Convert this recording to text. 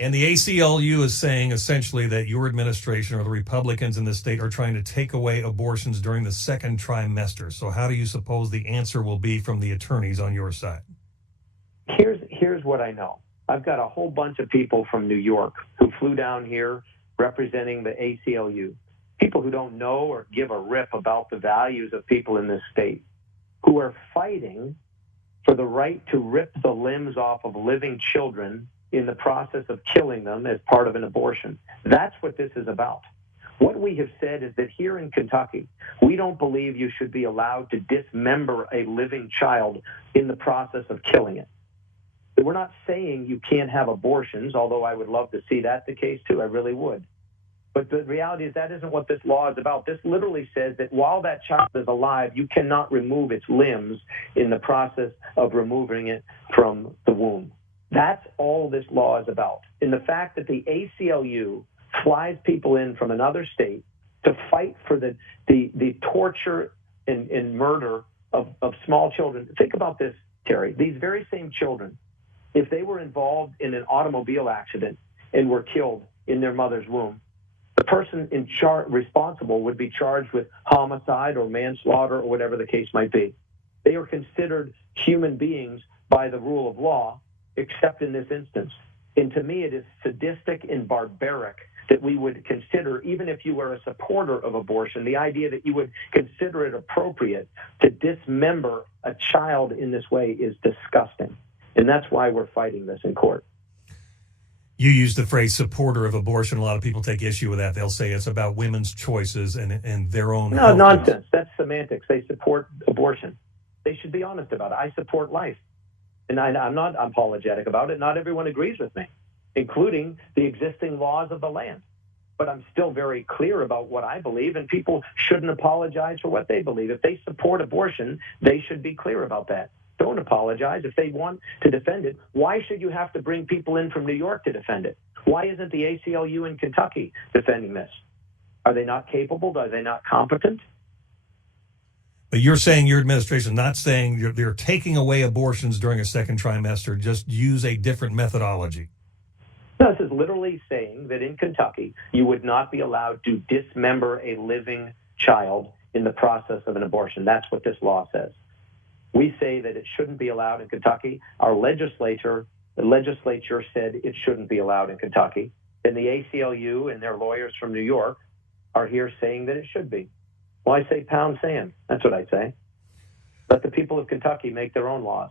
And the ACLU is saying essentially that your administration or the Republicans in the state are trying to take away abortions during the second trimester. So how do you suppose the answer will be from the attorneys on your side? Here's what I know. I've got a whole bunch of people from New York who flew down here representing the ACLU, people who don't know or give a rip about the values of people in this state, who are fighting for the right to rip the limbs off of living children in the process of killing them as part of an abortion. That's what this is about. What we have said is that here in Kentucky, we don't believe you should be allowed to dismember a living child in the process of killing it. We're not saying you can't have abortions, although I would love to see that the case too. I really would. But the reality is that isn't what this law is about. This literally says that while that child is alive, you cannot remove its limbs in the process of removing it from the womb. That's all this law is about. And the fact that the ACLU flies people in from another state to fight for the torture and murder of small children. Think about this, Terry. These very same children, if they were involved in an automobile accident and were killed in their mother's womb, the person responsible would be charged with homicide or manslaughter or whatever the case might be. They are considered human beings by the rule of law, except in this instance. And to me, it is sadistic and barbaric that we would consider, even if you were a supporter of abortion, the idea that you would consider it appropriate to dismember a child in this way is disgusting. And that's why we're fighting this in court. You use the phrase supporter of abortion. A lot of people take issue with that. They'll say it's about women's choices and their own No, health. nonsense. That's semantics. They support abortion. They should be honest about it. I support life. And I'm not apologetic about it. Not everyone agrees with me, including the existing laws of the land. But I'm still very clear about what I believe, and people shouldn't apologize for what they believe. If they support abortion, they should be clear about that. Don't apologize. If they want to defend it, why should you have to bring people in from New York to defend it? Why isn't the ACLU in Kentucky defending this? Are they not capable? Are they not competent? But you're saying your administration, not saying they're taking away abortions during a second trimester, just use a different methodology. No, this is literally saying that in Kentucky, you would not be allowed to dismember a living child in the process of an abortion. That's what this law says. We say that it shouldn't be allowed in Kentucky. Our legislature said it shouldn't be allowed in Kentucky. And the ACLU and their lawyers from New York are here saying that it should be. Well, I say pound sand. That's what I say. Let the people of Kentucky make their own laws.